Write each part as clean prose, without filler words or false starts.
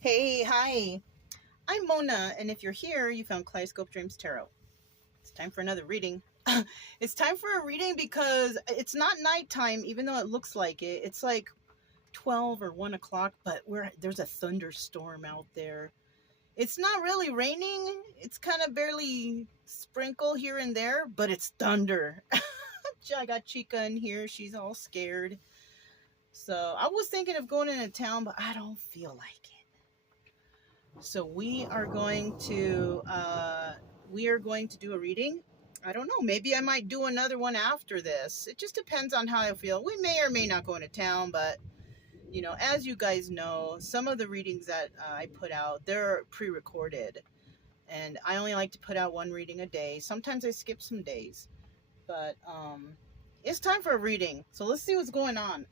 Hey, hi. I'm Mona, and if you're here, you found Kaleidoscope Dreams Tarot. It's time for another reading. It's time for a reading because it's not nighttime, even though it looks like it. It's like 12 or 1 o'clock, but there's a thunderstorm out there. It's not really raining. It's kind of barely sprinkle here and there, but it's thunder. I got Chica in here. She's all scared. So I was thinking of going into town, but I don't feel like it. So we are going to do a reading. I don't know. Maybe I might do another one after this. It just depends on how I feel. We may or may not go into town, but as you guys know, some of the readings that I put out, they're pre-recorded, and I only like to put out one reading a day. Sometimes I skip some days, but it's time for a reading. So let's see what's going on.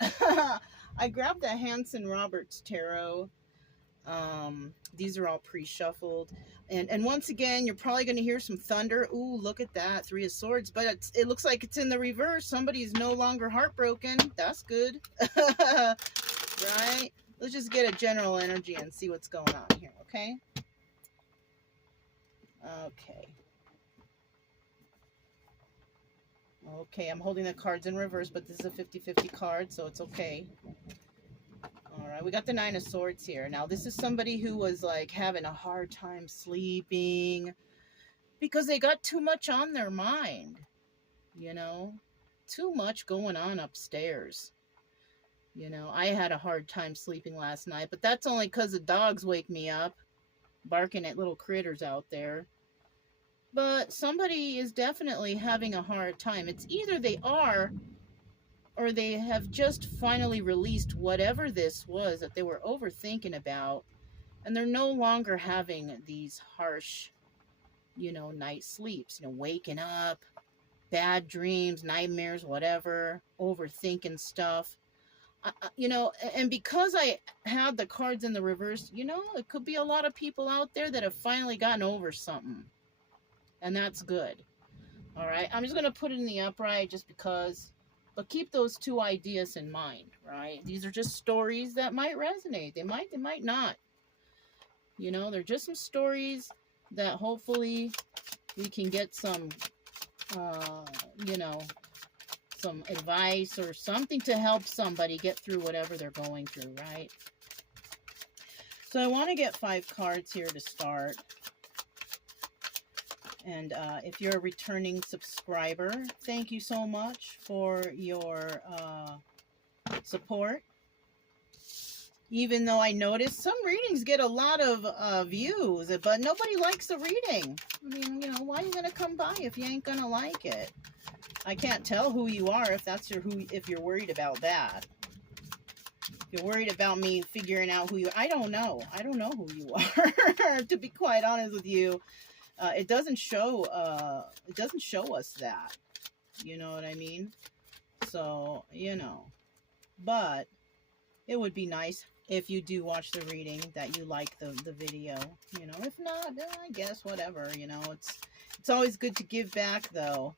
I grabbed the Hanson Roberts tarot. These are all pre-shuffled, and once again, you're probably going to hear some thunder. Ooh, look at that, 3 of Swords, but it looks like it's in the reverse. Somebody's no longer heartbroken. That's good. Right, let's just get a general energy and see what's going on here. Okay. I'm holding the cards in reverse, but this is a 50-50 card, so it's okay. All right, we got the 9 of Swords here. Now, this is somebody who was like having a hard time sleeping because they got too much on their mind, too much going on upstairs. I had a hard time sleeping last night, but that's only because the dogs wake me up, barking at little critters out there. But somebody is definitely having a hard time. It's either they are, or they have just finally released whatever this was that they were overthinking about, and they're no longer having these harsh, night sleeps, waking up, bad dreams, nightmares, whatever, overthinking stuff. And because I had the cards in the reverse, it could be a lot of people out there that have finally gotten over something, and that's good. All right, I'm just going to put it in the upright just because. But keep those two ideas in mind, right? These are just stories that might resonate. They might not. They're just some stories that hopefully we can get some, some advice or something to help somebody get through whatever they're going through, right? So I want to get 5 cards here to start. And if you're a returning subscriber, thank you so much for your support. Even though I noticed some readings get a lot of views, but nobody likes the reading. I mean, why are you going to come by if you ain't going to like it? I can't tell who you are if you're worried about that. If you're worried about me figuring out who you are, I don't know. I don't know who you are, to be quite honest with you. It doesn't show us that. You know what I mean? So, but it would be nice if you do watch the reading that you like the video. If not, I guess whatever. It's always good to give back, though.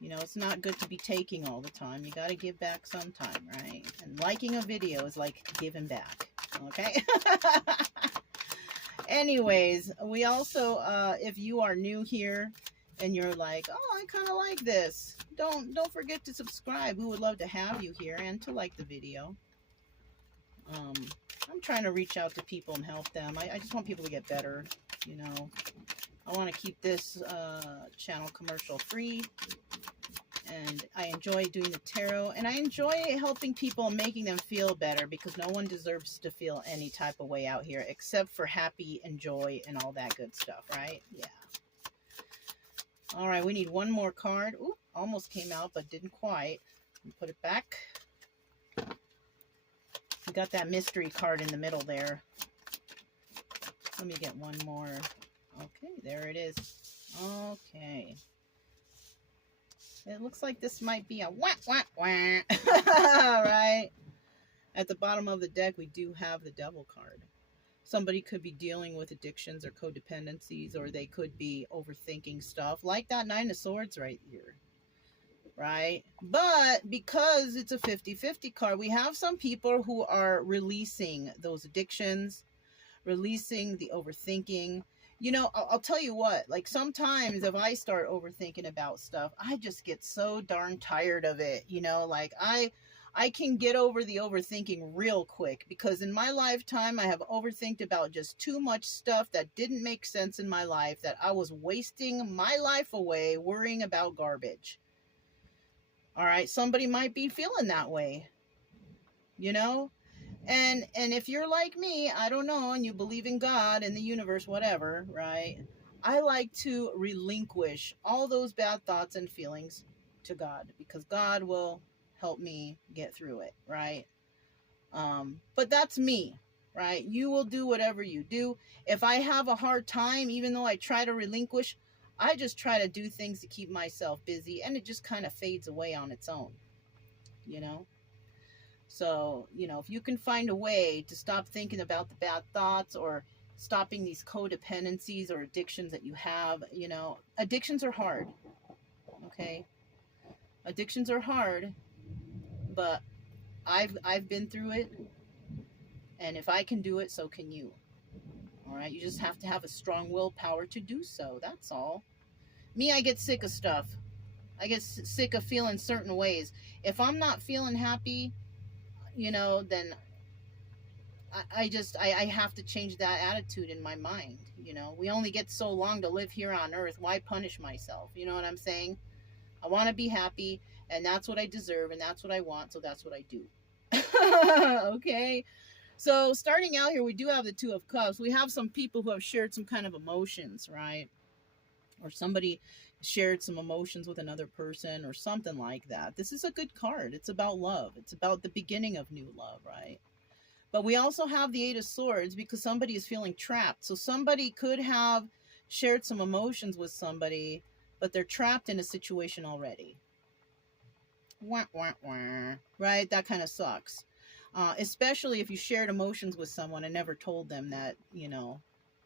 It's not good to be taking all the time. You got to give back sometime, right? And liking a video is like giving back. Okay? Anyways, we also, if you are new here and you're like, oh, I kind of like this, don't forget to subscribe. We would love to have you here and to like the video. I'm trying to reach out to people and help them. I just want people to get better. I want to keep this channel commercial free. And I enjoy doing the tarot, and I enjoy helping people and making them feel better, because no one deserves to feel any type of way out here except for happy and joy and all that good stuff, right? Yeah. All right, we need one more card. Ooh, almost came out, but didn't quite. Put it back. We got that mystery card in the middle there. Let me get one more. Okay, there it is. Okay. It looks like this might be a wah, wah, wah. Right? At the bottom of the deck, we do have the Devil card. Somebody could be dealing with addictions or codependencies, or they could be overthinking stuff, like that 9 of Swords right here. Right? But because it's a 50-50 card, we have some people who are releasing those addictions, releasing the overthinking. You know, I'll tell you what, like sometimes if I start overthinking about stuff, I just get so darn tired of it. You know, like I can get over the overthinking real quick, because in my lifetime I have overthinked about just too much stuff that didn't make sense in my life, that I was wasting my life away worrying about garbage. All right, somebody might be feeling that way, you know? And if you're like me, I don't know, and you believe in God and the universe, whatever, right? I like to relinquish all those bad thoughts and feelings to God, because God will help me get through it, right? But that's me, right? You will do whatever you do. If I have a hard time, even though I try to relinquish, I just try to do things to keep myself busy, and it just kind of fades away on its own, you know? So, you know, if you can find a way to stop thinking about the bad thoughts, or stopping these codependencies or addictions that you have, you know, addictions are hard, okay? Addictions are hard, but I've been through it, and if I can do it, so can you. All right, you just have to have a strong willpower to do so. That's all. Me, I get sick of stuff. I get sick of feeling certain ways. If I'm not feeling happy, you know, then I have to change that attitude in my mind. You know, we only get so long to live here on earth. Why punish myself? You know what I'm saying? I want to be happy, and that's what I deserve, and that's what I want, so that's what I do. Okay, so starting out here, we do have the Two of Cups. We have some people who have shared some kind of emotions, right? Or somebody shared some emotions with another person or something like that. This is a good card. It's about love. It's about the beginning of new love, right? But we also have the Eight of Swords, because somebody is feeling trapped. So somebody could have shared some emotions with somebody, but they're trapped in a situation already. Wah, wah, wah. Right? That kind of sucks. Especially if you shared emotions with someone and never told them that, you know,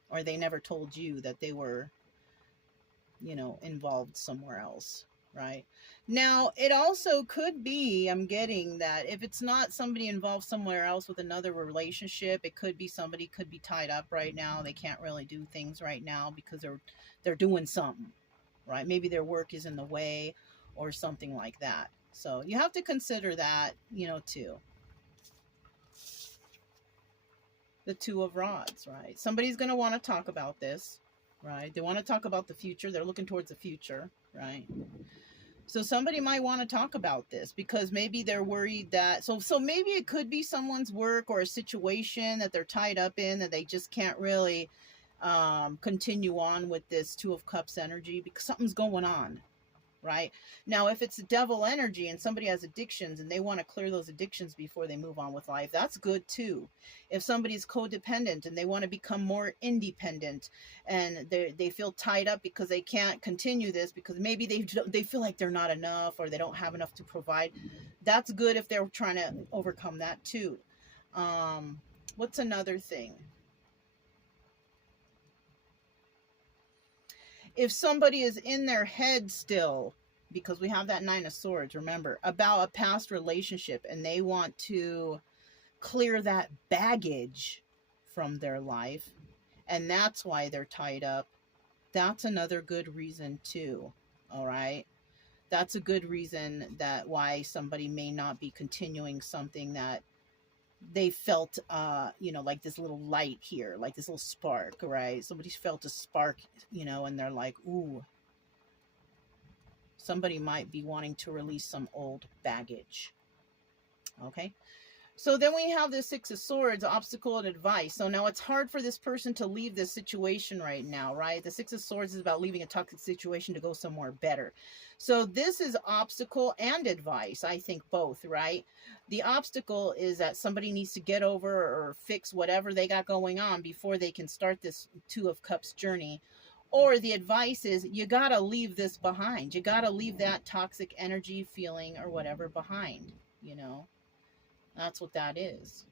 or they never told you that they were, you know, involved somewhere else, right? Now, it also could be, I'm getting that if it's not somebody involved somewhere else with another relationship, it could be somebody could be tied up right now. They can't really do things right now because they're doing something, right? Maybe their work is in the way or something like that. So you have to consider that, you know, too. The Two of Rods, right? Somebody's going to want to talk about this, right? They want to talk about the future. They're looking towards the future, right? So somebody might want to talk about this, because maybe they're worried that, so maybe it could be someone's work or a situation that they're tied up in, that they just can't really continue on with this Two of Cups energy, because something's going on, right? Now, if it's a devil energy and somebody has addictions and they want to clear those addictions before they move on with life, that's good too. If somebody's codependent and they want to become more independent, and they feel tied up because they can't continue this, because maybe they feel like they're not enough, or they don't have enough to provide, that's good if they're trying to overcome that too. What's another thing? If somebody is in their head still, because we have that Nine of Swords, remember, about a past relationship, and they want to clear that baggage from their life, and that's why they're tied up, that's another good reason too. All right, that's a good reason that why somebody may not be continuing something that they felt, you know, like this little light here, like this little spark, right? Somebody's felt a spark, you know, and they're like, ooh, somebody might be wanting to release some old baggage. Okay. So then we have the Six of Swords, obstacle and advice. So now it's hard for this person to leave this situation right now, right? The Six of Swords is about leaving a toxic situation to go somewhere better. So this is obstacle and advice, I think both, right? The obstacle is that somebody needs to get over or fix whatever they got going on before they can start this Two of Cups journey. Or the advice is you got to leave this behind. You got to leave that toxic energy, feeling, or whatever behind, you know? That's what that is.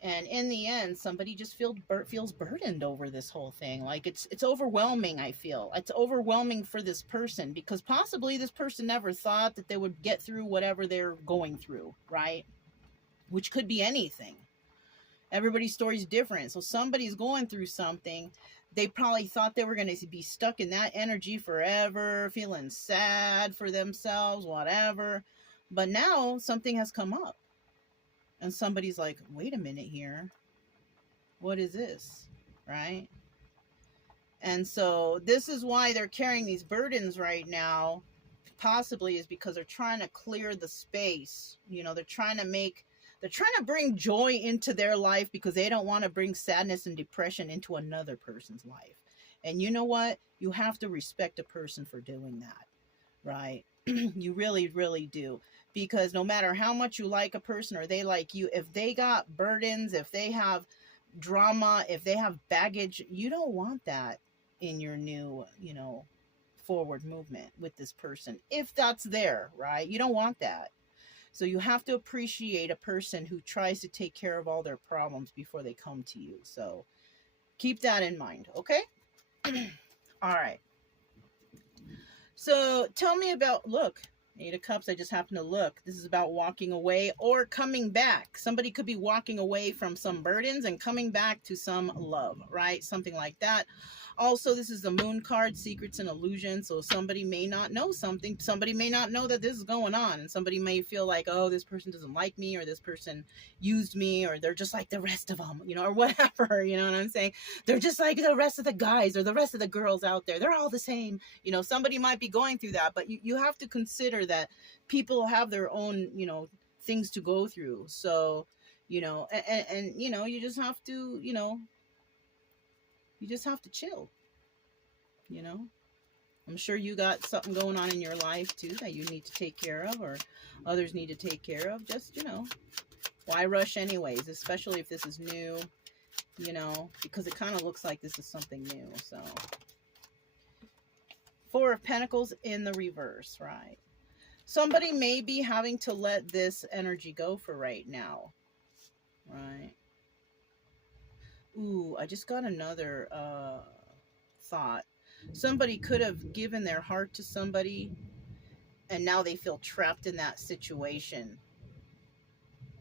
And in the end, somebody just feels burdened over this whole thing. Like it's overwhelming, I feel. It's overwhelming for this person, because possibly this person never thought that they would get through whatever they're going through, right? Which could be anything. Everybody's story is different. So somebody's going through something. They probably thought they were going to be stuck in that energy forever, feeling sad for themselves, whatever. But now something has come up. And somebody's like, wait a minute here. What is this? Right? And so this is why they're carrying these burdens right now. Possibly is because they're trying to clear the space. You know, they're trying to bring joy into their life because they don't want to bring sadness and depression into another person's life. And you know what? You have to respect a person for doing that, right? You really, really do. Because no matter how much you like a person or they like you, if they got burdens, if they have drama, if they have baggage, you don't want that in your new, forward movement with this person. If that's there, right? You don't want that. So you have to appreciate a person who tries to take care of all their problems before they come to you. So keep that in mind, okay? All right. So tell me about, look, Eight of Cups, I just happened to look. This is about walking away or coming back. Somebody could be walking away from some burdens and coming back to some love, right? Something like that. Also, this is the Moon card, secrets and illusions. So somebody may not know something. Somebody may not know that this is going on. And somebody may feel like, oh, this person doesn't like me, or this person used me, or they're just like the rest of them, or whatever. You know what I'm saying? They're just like the rest of the guys or the rest of the girls out there. They're all the same. Somebody might be going through that, but you have to consider that people have their own, things to go through. So, and you just have to, you just have to chill, I'm sure you got something going on in your life too that you need to take care of, or others need to take care of. Just, why rush anyways, especially if this is new, because it kind of looks like this is something new. So Four of Pentacles in the reverse, right? Somebody may be having to let this energy go for right now, right? Ooh, I just got another thought. Somebody could have given their heart to somebody and now they feel trapped in that situation.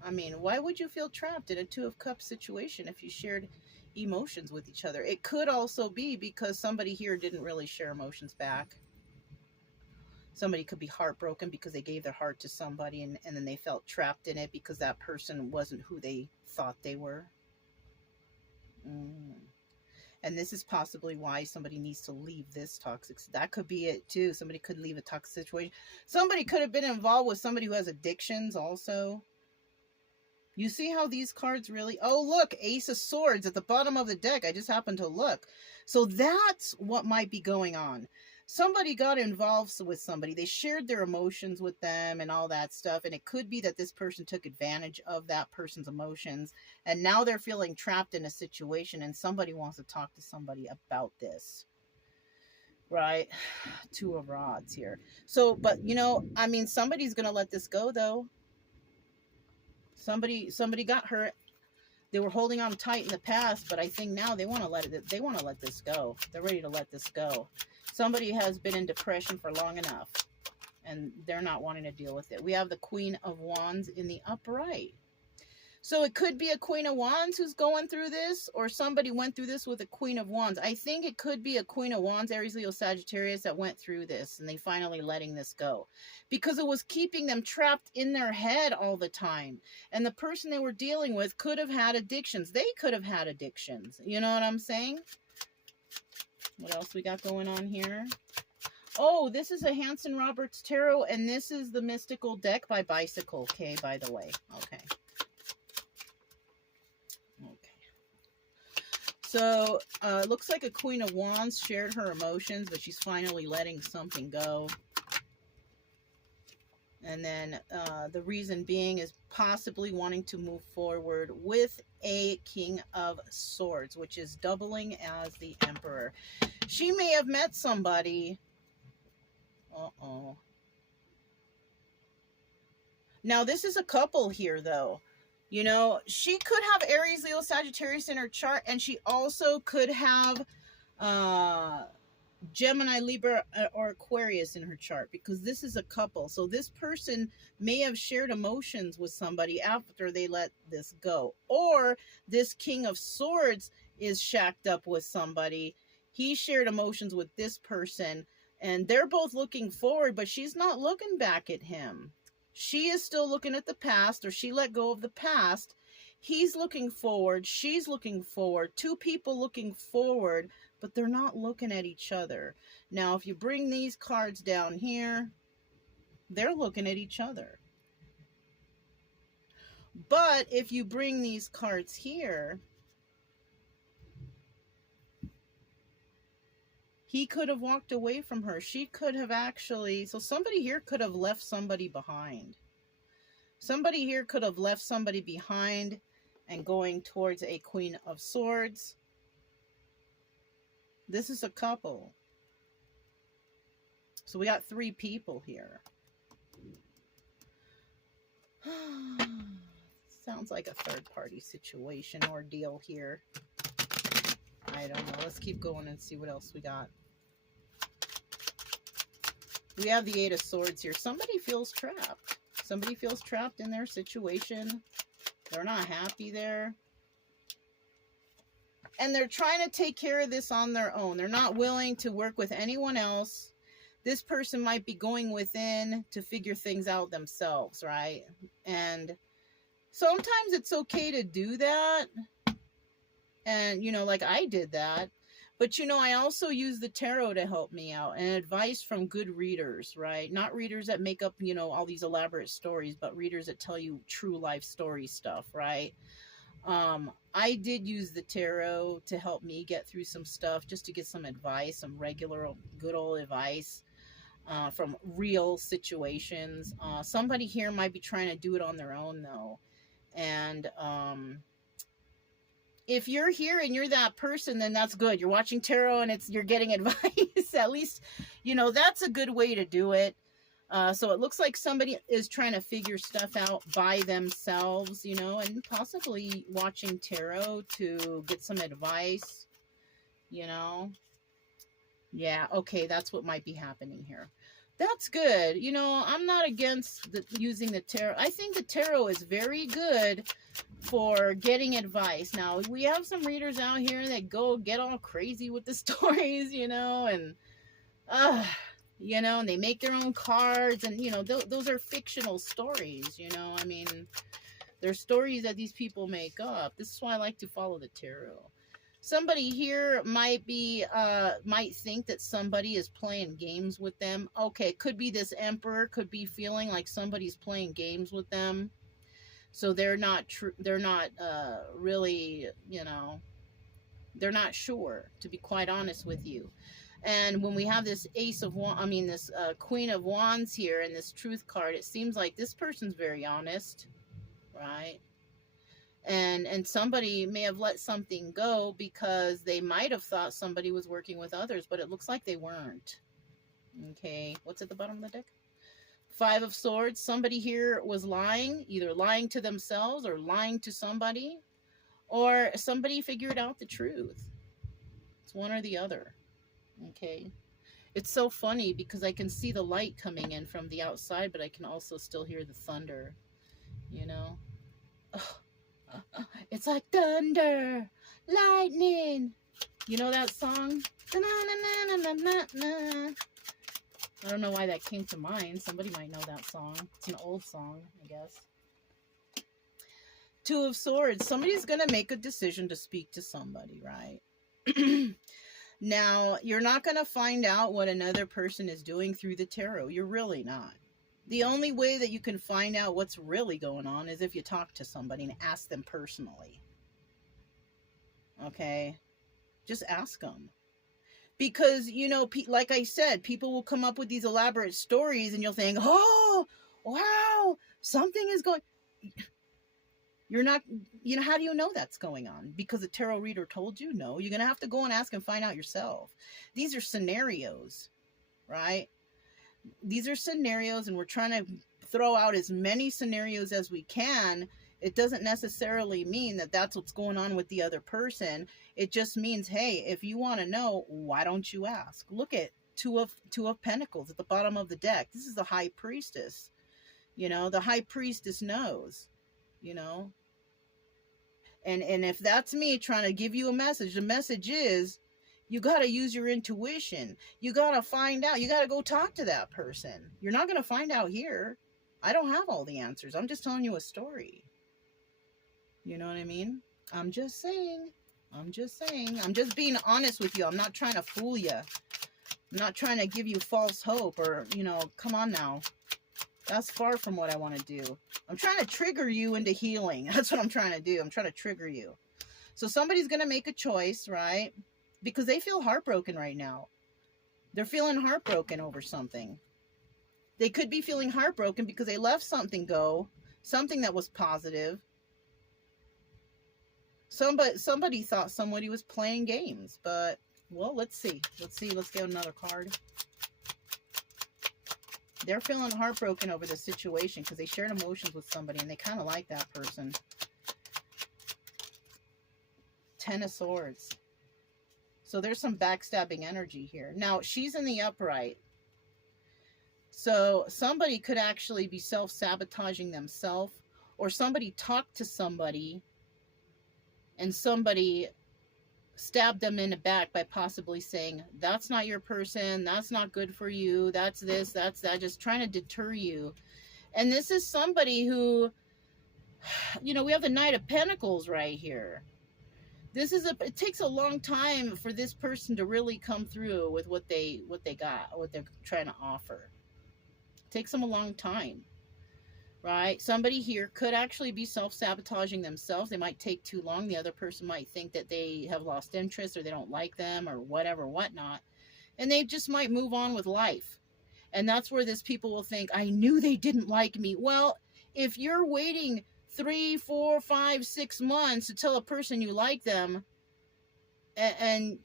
I mean, why would you feel trapped in a Two of Cups situation if you shared emotions with each other? It could also be because somebody here didn't really share emotions back. Somebody could be heartbroken because they gave their heart to somebody and then they felt trapped in it because that person wasn't who they thought they were. And this is possibly why somebody needs to leave this toxic. That could be it too. Somebody could leave a toxic situation. Somebody could have been involved with somebody who has addictions also. You see how these cards really... Oh, look, Ace of Swords at the bottom of the deck. I just happened to look. So that's what might be going on. Somebody got involved with somebody. They shared their emotions with them and all that stuff. And it could be that this person took advantage of that person's emotions. And now they're feeling trapped in a situation. And somebody wants to talk to somebody about this. Right? Two of Rods here. So, but, I mean, somebody's going to let this go, though. Somebody got hurt. They were holding on tight in the past, but I think now they want to let this go. They're ready to let this go. Somebody has been in depression for long enough, and they're not wanting to deal with it. We have the Queen of Wands in the upright. So it could be a Queen of Wands who's going through this, or somebody went through this with a Queen of Wands. I think it could be a Queen of Wands, Aries, Leo, Sagittarius, that went through this, and they finally letting this go. Because it was keeping them trapped in their head all the time. And the person they were dealing with could have had addictions. They could have had addictions. You know what I'm saying? What else we got going on here? Oh, this is a Hanson Roberts Tarot, and this is the Mystical Deck by Bicycle, okay, by the way. Okay. So, it looks like a Queen of Wands shared her emotions, but she's finally letting something go. And then the reason being is possibly wanting to move forward with a King of Swords, which is doubling as the Emperor. She may have met somebody. Now, this is a couple here, though. She could have Aries, Leo, Sagittarius in her chart, and she also could have Gemini, Libra, or Aquarius in her chart, because this is a couple. So this person may have shared emotions with somebody after they let this go. Or this King of Swords is shacked up with somebody. He shared emotions with this person, and they're both looking forward, but she's not looking back at him. She is still looking at the past, or she let go of the past. He's looking forward. She's looking forward. Two people looking forward, but they're not looking at each other. Now, if you bring these cards down here, they're looking at each other. But if you bring these cards here, he could have walked away from her. She could have actually, so somebody here could have left somebody behind. Somebody here could have left somebody behind and going towards a Queen of Swords. This is a couple. So we got 3 people here. Sounds like a third-party situation or deal here. I don't know. Let's keep going and see what else we got. We have the 8 of Swords here. Somebody feels trapped. Somebody feels trapped in their situation. They're not happy there. And they're trying to take care of this on their own. They're not willing to work with anyone else. This person might be going within to figure things out themselves, right? And sometimes it's okay to do that. And, you know, like I did that. But, you know, I also use the tarot to help me out, and advice from good readers, right? Not readers that make up, you know, all these elaborate stories, but readers that tell you true life story stuff, right? I did use the tarot to help me get through some stuff, just to get some advice, some regular, good old advice from real situations. Somebody here might be trying to do it on their own, though. And if you're here and you're that person, then that's good. You're watching tarot and you're getting advice. At least, you know, that's a good way to do it. So it looks like somebody is trying to figure stuff out by themselves, you know, and possibly watching tarot to get some advice, you know. Yeah, okay, that's what might be happening here. That's good. You know, I'm not against using the tarot. I think the tarot is very good for getting advice. Now, we have some readers out here that get all crazy with the stories, you know, and, you know, and they make their own cards, and, you know, those are fictional stories, you know. I mean, they're stories that these people make up. This is why I like to follow the tarot. Somebody here might think that somebody is playing games with them. Okay, could be this Emperor could be feeling like somebody's playing games with them. So they're not really, you know, they're not sure, to be quite honest with you. And when we have this this Queen of Wands here and this Truth card, it seems like this person's very honest, right? And somebody may have let something go because they might have thought somebody was working with others, but it looks like they weren't. Okay, what's at the bottom of the deck? 5 of Swords. Somebody here was lying, either lying to themselves or lying to somebody, or somebody figured out the truth. It's one or the other. Okay. It's so funny because I can see the light coming in from the outside, but I can also still hear the thunder, you know? Oh. It's like thunder, lightning. You know that song? I don't know why that came to mind. Somebody might know that song. It's an old song, I guess. 2 of Swords. Somebody's going to make a decision to speak to somebody, right? Now, you're not going to find out what another person is doing through the tarot. You're really not. The only way that you can find out what's really going on is if you talk to somebody and ask them personally. Okay? Just ask them. Because, you know, like I said, people will come up with these elaborate stories and you'll think, oh, wow, something is going... You're not, you know, how do you know that's going on? Because a tarot reader told you? No, you're going to have to go and ask and find out yourself. These are scenarios, right? These are scenarios, and we're trying to throw out as many scenarios as we can It doesn't necessarily mean that that's what's going on with the other person. It just means, hey, if you want to know, why don't you ask? Look at two of Pentacles at the bottom of the deck. This is the High Priestess. You know, the High Priestess knows, you know. And if that's me trying to give you a message, the message is, you got to use your intuition. You got to find out. You got to go talk to that person. You're not going to find out here. I don't have all the answers. I'm just telling you a story. You know what I mean? I'm just saying. I'm just saying. I'm just being honest with you. I'm not trying to fool you. I'm not trying to give you false hope or, you know, come on now. That's far from what I want to do. I'm trying to trigger you into healing. That's what I'm trying to do. I'm trying to trigger you. So somebody's going to make a choice, right? Because they feel heartbroken right now. They're feeling heartbroken over something. They could be feeling heartbroken because they left something go. Something that was positive. Somebody thought somebody was playing games, but, well, let's see. Let's get another card. They're feeling heartbroken over the situation because they shared emotions with somebody and they kind of like that person. Ten of Swords. So there's some backstabbing energy here. Now, she's in the upright. So somebody could actually be self-sabotaging themselves, or somebody talked to somebody and somebody stabbed them in the back by possibly saying, that's not your person, that's not good for you, that's this, that's that, just trying to deter you. And this is somebody who, you know, we have the Knight of Pentacles right here. It takes a long time for this person to really come through with what they're trying to offer. It takes them a long time. Right? Somebody here could actually be self-sabotaging themselves. They might take too long. The other person might think that they have lost interest or they don't like them or whatever, whatnot. And they just might move on with life. And that's where this people will think, I knew they didn't like me. Well, if you're waiting 3, 4, 5, 6 months to tell a person you like them and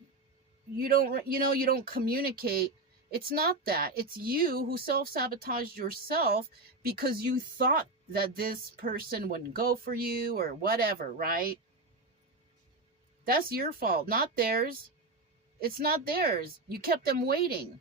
you don't communicate, it's not that. It's you who self-sabotaged yourself because you thought that this person wouldn't go for you or whatever, right? That's your fault, not theirs. It's not theirs. You kept them waiting.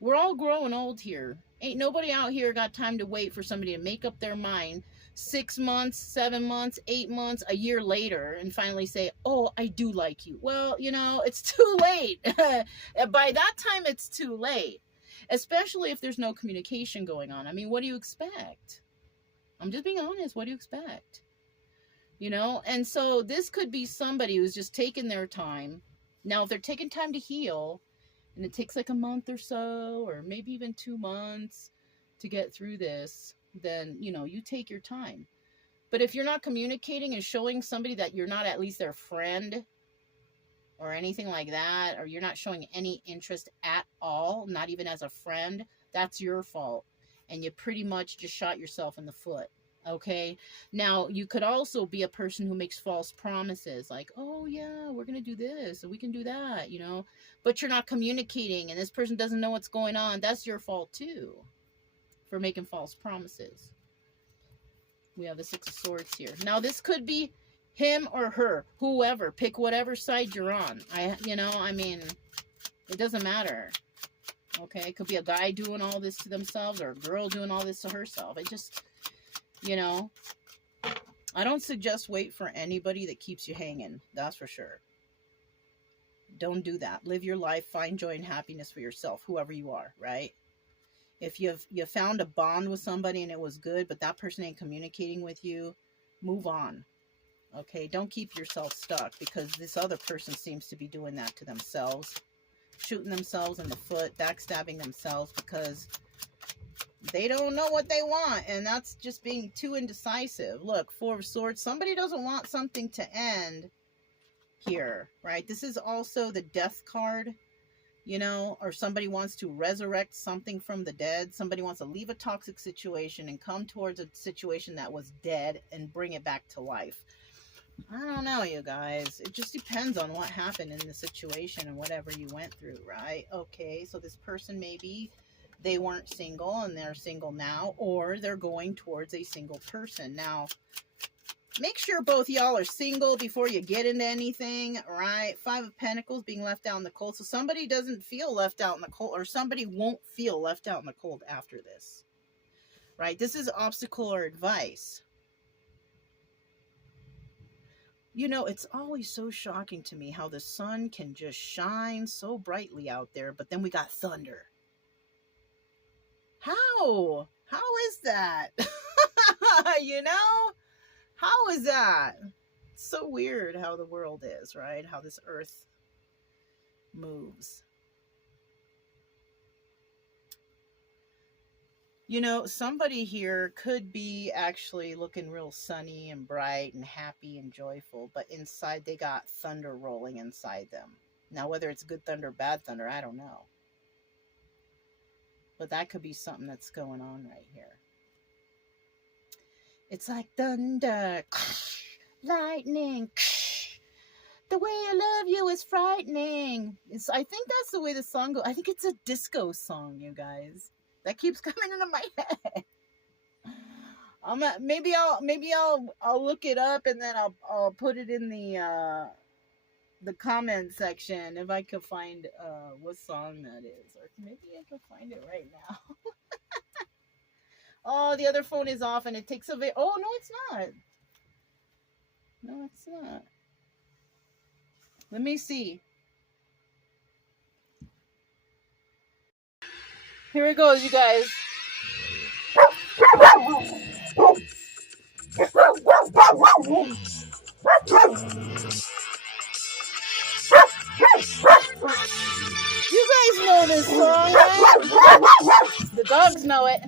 We're all growing old here. Ain't nobody out here got time to wait for somebody to make up their mind 6 months, 7 months, 8 months, a year later and finally say, oh, I do like you. Well, you know, it's too late. By that time, it's too late. Especially if there's no communication going on. I mean, what do you expect? I'm just being honest. What do you expect? You know, and so this could be somebody who's just taking their time. Now, if they're taking time to heal, and it takes like a month or so, or maybe even 2 months to get through this, then, you know, you take your time. But if you're not communicating and showing somebody that you're not at least their friend or anything like that, or you're not showing any interest at all, not even as a friend, that's your fault. And you pretty much just shot yourself in the foot. Okay? Now, you could also be a person who makes false promises, like, oh yeah, we're going to do this, and we can do that, you know, but you're not communicating, and this person doesn't know what's going on. That's your fault too, for making false promises. We have the Six of Swords here. Now, this could be him or her, whoever. Pick whatever side you're on. I mean, it doesn't matter. Okay? It could be a guy doing all this to themselves or a girl doing all this to herself. It just, you know, I don't suggest wait for anybody that keeps you hanging. That's for sure. Don't do that. Live your life. Find joy and happiness for yourself, whoever you are, right? If you found a bond with somebody and it was good, but that person ain't communicating with you, move on. Okay, don't keep yourself stuck because this other person seems to be doing that to themselves, shooting themselves in the foot, backstabbing themselves because they don't know what they want, and that's just being too indecisive. Look, Four of Swords, somebody doesn't want something to end here, right? This is also the Death card, you know, or somebody wants to resurrect something from the dead. Somebody wants to leave a toxic situation and come towards a situation that was dead and bring it back to life. I don't know, you guys. It just depends on what happened in the situation and whatever you went through, right? Okay, so this person maybe they weren't single and they're single now, or they're going towards a single person. Now, make sure both y'all are single before you get into anything, right? Five of Pentacles, being left out in the cold. So somebody doesn't feel left out in the cold, or somebody won't feel left out in the cold after this, right? This is obstacle or advice. You know, it's always so shocking to me how the sun can just shine so brightly out there, but then we got thunder. How? How is that? You know? How is that? It's so weird how the world is, right? How this earth moves. You know, somebody here could be actually looking real sunny and bright and happy and joyful, but inside they got thunder rolling inside them. Now, whether it's good thunder or bad thunder, I don't know. But that could be something that's going on right here. It's like thunder, lightning. The way I love you is frightening. I think that's the way the song goes. I think it's a disco song, you guys. That keeps coming into my head. Maybe I'll look it up and then I'll put it in the comment section if I could find what song that is, or maybe I can find it right now. Oh, the other phone is off and it takes a bit. Oh no, it's not. No, it's not. Let me see. Here it goes, you guys. You guys know this song, right? The dogs know it.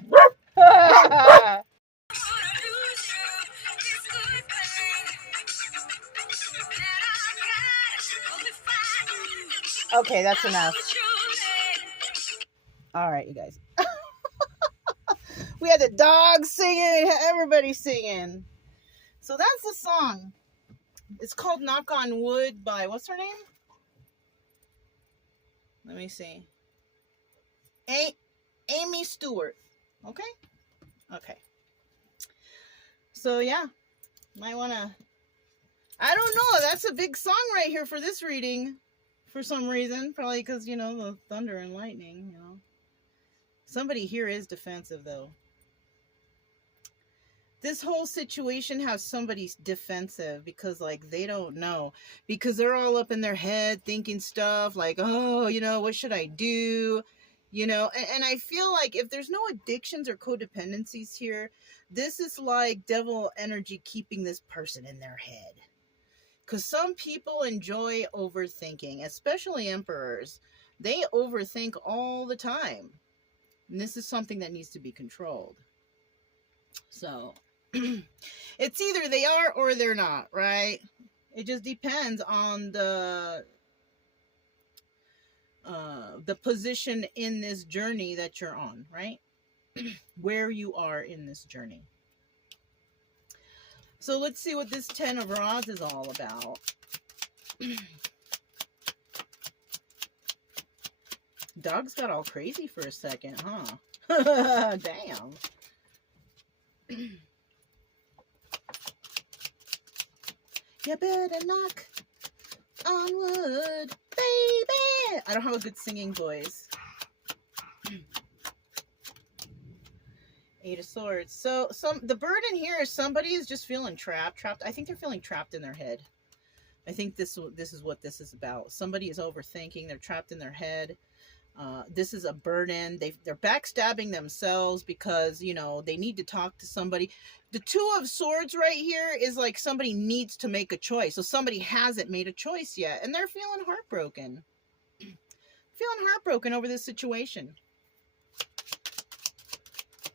Okay, that's enough. All right, you guys. We had the dogs singing, everybody singing. So that's the song. It's called Knock on Wood by, what's her name? Let me see. Amy Stewart. Okay? Okay. So, yeah. Might want to... I don't know. That's a big song right here for this reading. For some reason. Probably because, you know, the thunder and lightning, you know. Somebody here is defensive, though. This whole situation has somebody defensive because, like, they don't know. Because they're all up in their head thinking stuff like, oh, you know, what should I do? You know, and I feel like if there's no addictions or codependencies here, this is like devil energy keeping this person in their head. Because some people enjoy overthinking, especially emperors. They overthink all the time. And this is something that needs to be controlled. So... it's either they are or they're not, right? It just depends on the position in this journey that you're on, right? Where you are in this journey. So let's see what this 10 of Rods is all about. Dogs got all crazy for a second, huh? Damn. You better knock on wood, baby. I don't have a good singing voice. Eight of Swords. So the burden here is somebody is just feeling trapped. I think they're feeling trapped in their head. I think this is what this is about. Somebody is overthinking. They're trapped in their head. This is a burden. They're backstabbing themselves because, you know, they need to talk to somebody. The Two of Swords right here is like somebody needs to make a choice. So somebody hasn't made a choice yet. And they're feeling heartbroken. Feeling heartbroken over this situation.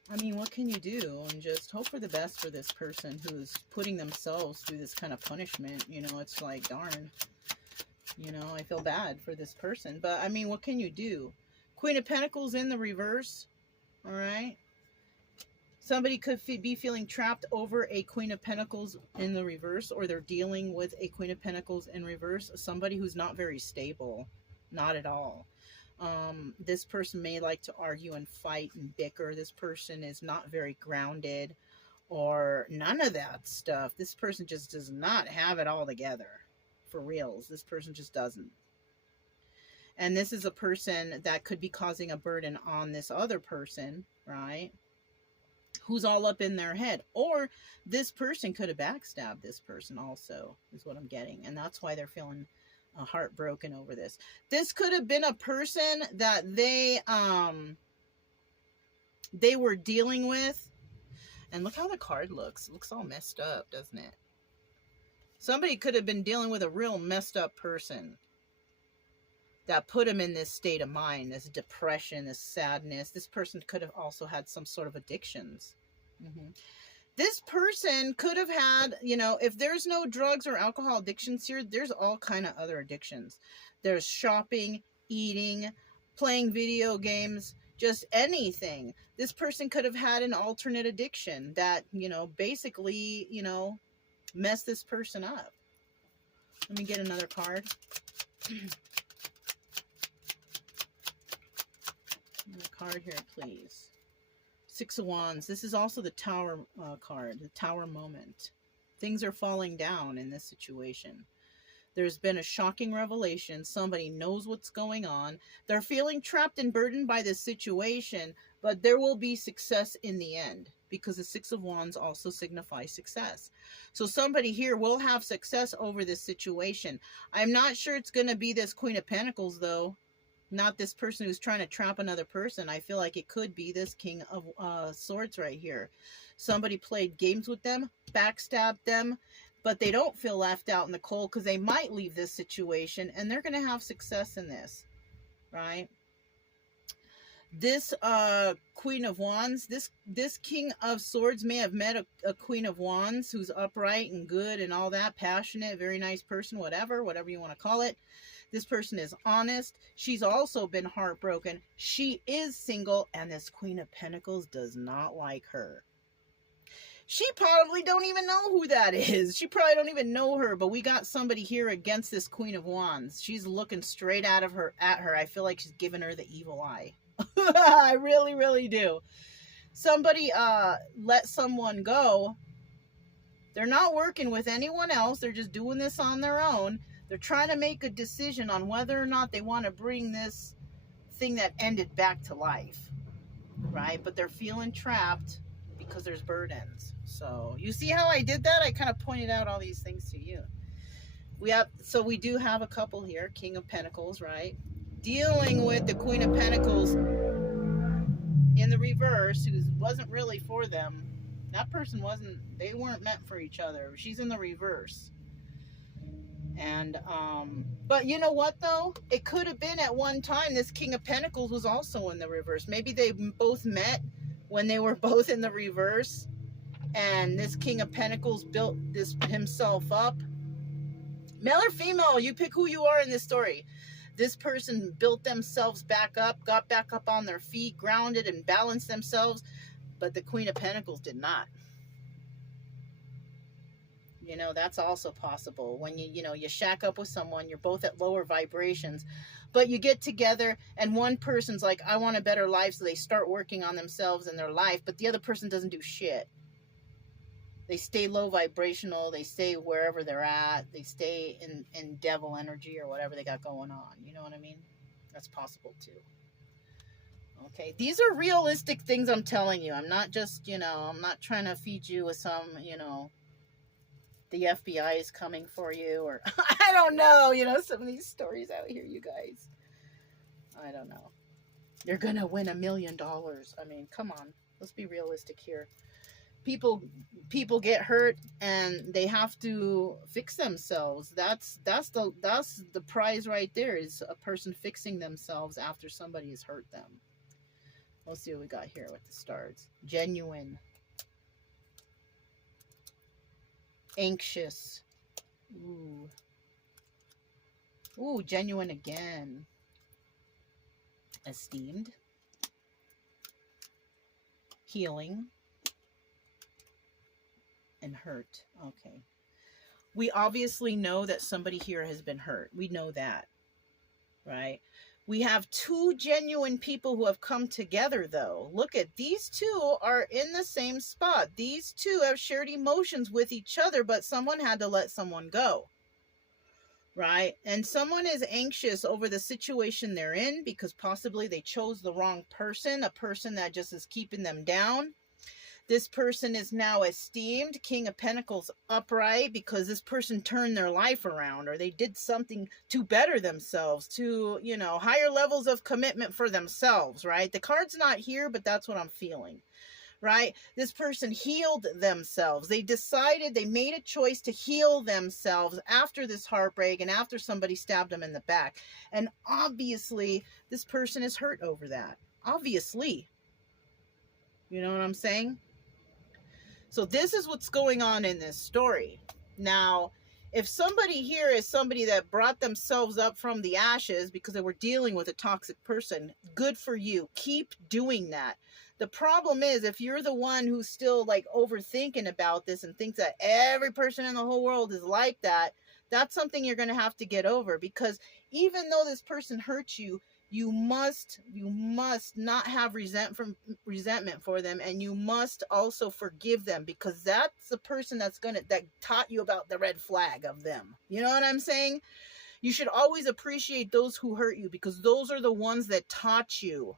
I mean, what can you do? And just hope for the best for this person who's putting themselves through this kind of punishment. You know, it's like, darn. You know, I feel bad for this person. But, I mean, what can you do? Queen of Pentacles in the reverse. All right. Somebody could be feeling trapped over a Queen of Pentacles in the reverse. Or they're dealing with a Queen of Pentacles in reverse. Somebody who's not very stable. Not at all. This person may like to argue and fight and bicker. This person is not very grounded or none of that stuff. This person just does not have it all together. For reals. This person just doesn't. And this is a person that could be causing a burden on this other person, right? Who's all up in their head. Or this person could have backstabbed this person also, is what I'm getting. And that's why they're feeling heartbroken over this. This could have been a person that they were dealing with. And look how the card looks. It looks all messed up, doesn't it? Somebody could have been dealing with a real messed up person that put them in this state of mind, this depression, this sadness. This person could have also had some sort of addictions. This person could have had, you know, if there's no drugs or alcohol addictions here, there's all kind of other addictions. There's shopping, eating, playing video games, just anything. This person could have had an alternate addiction that, you know, basically, you know, messed this person up. Let me get another card. Another card here, please. Six of Wands. This is also the Tower card, the Tower moment. Things are falling down in this situation. There's been a shocking revelation. Somebody knows what's going on. They're feeling trapped and burdened by this situation, but there will be success in the end because the Six of Wands also signifies success. So somebody here will have success over this situation. I'm not sure it's going to be this Queen of Pentacles, though. Not this person who's trying to trap another person. I feel like it could be this King of Swords right here. Somebody played games with them, backstabbed them, but they don't feel left out in the cold because they might leave this situation and they're going to have success in this, right? This Queen of Wands, this King of Swords may have met a Queen of Wands who's upright and good and all that, passionate, very nice person, whatever you want to call it. This person is honest. She's also been heartbroken. She is single, and this Queen of Pentacles does not like her. She probably don't even know who that is. She probably don't even know her, but we got somebody here against this Queen of Wands. She's looking straight at her. I feel like she's giving her the evil eye. I really, really do. Somebody let someone go. They're not working with anyone else. They're just doing this on their own. They're trying to make a decision on whether or not they want to bring this thing that ended back to life, right? But they're feeling trapped because there's burdens. So you see how I did that? I kind of pointed out all these things to you. We do have a couple here, King of Pentacles, right? Dealing with the Queen of Pentacles in the reverse, who wasn't really for them. That person they weren't meant for each other. She's in the reverse. And, but you know what though? It could have been at one time this King of Pentacles was also in the reverse. Maybe they both met when they were both in the reverse. And this King of Pentacles built himself up. Male or female, you pick who you are in this story. This person built themselves back up, got back up on their feet, grounded and balanced themselves. But the Queen of Pentacles did not. You know, that's also possible. When you shack up with someone, you're both at lower vibrations, but you get together and one person's like, I want a better life. So they start working on themselves and their life, but the other person doesn't do shit. They stay low vibrational. They stay wherever they're at. They stay in devil energy or whatever they got going on. You know what I mean? That's possible too. Okay. These are realistic things I'm telling you. I'm not just, I'm not trying to feed you with some, the FBI is coming for you, or I don't know, some of these stories out here, you guys. I don't know. You're going to win $1 million. I mean, come on. Let's be realistic here. People get hurt and they have to fix themselves. That's the prize right there, is a person fixing themselves after somebody has hurt them. Let's see what we got here with the stars. Genuine. Anxious. Ooh, genuine again. Esteemed. Healing. And hurt. Okay. We obviously know that somebody here has been hurt. We know that. Right? We have two genuine people who have come together, though. Look at these two are in the same spot. These two have shared emotions with each other, but someone had to let someone go. Right? And someone is anxious over the situation they're in because possibly they chose the wrong person, a person that just is keeping them down. This person is now esteemed, King of Pentacles upright, because this person turned their life around, or they did something to better themselves, to, you know, higher levels of commitment for themselves, right? The card's not here, but that's what I'm feeling. Right? This person healed themselves. They decided, they made a choice to heal themselves after this heartbreak and after somebody stabbed them in the back. And obviously, this person is hurt over that. Obviously. You know what I'm saying? So this is what's going on in this story. Now, if somebody here is somebody that brought themselves up from the ashes because they were dealing with a toxic person, good for you. Keep doing that. The problem is, if you're the one who's still like overthinking about this and thinks that every person in the whole world is like that, that's something you're going to have to get over, because even though this person hurts you, you must not have resentment for them, and you must also forgive them, because that's the person that taught you about the red flag of them. You know what I'm saying? You should always appreciate those who hurt you, because those are the ones that taught you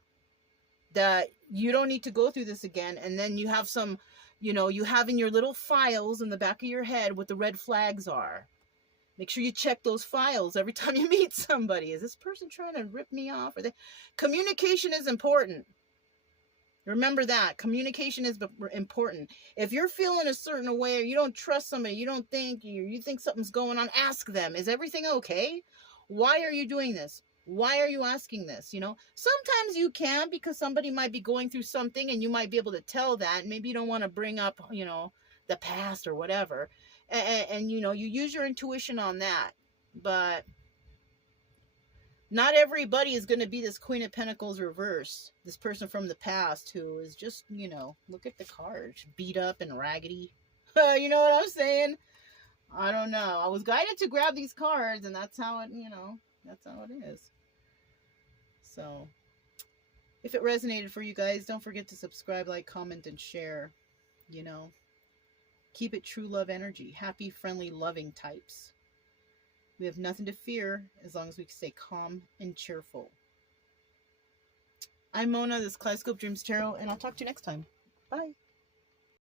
that you don't need to go through this again. And then you have some, you know, you have in your little files in the back of your head what the red flags are. Make sure you check those files every time you meet somebody. Is this person trying to rip me off? Communication is important. Remember that. Communication is important. If you're feeling a certain way, or you don't trust somebody, you think something's going on, ask them, is everything okay? Why are you doing this? Why are you asking this? You know, sometimes you can, because somebody might be going through something and you might be able to tell that. Maybe you don't want to bring up, you know, the past or whatever. And you know, you use your intuition on that. But not everybody is going to be this Queen of Pentacles reverse. This person from the past who is just, you know, look at the cards, beat up and raggedy. You know what I'm saying? I don't know. I was guided to grab these cards, and that's how it, you know, that's how it is. So, if it resonated for you guys, don't forget to subscribe, like, comment, and share. You know, keep it true love energy. Happy, friendly, loving types. We have nothing to fear as long as we stay calm and cheerful. I'm Mona, this is Kaleidoscope Dreams Tarot, and I'll talk to you next time. Bye.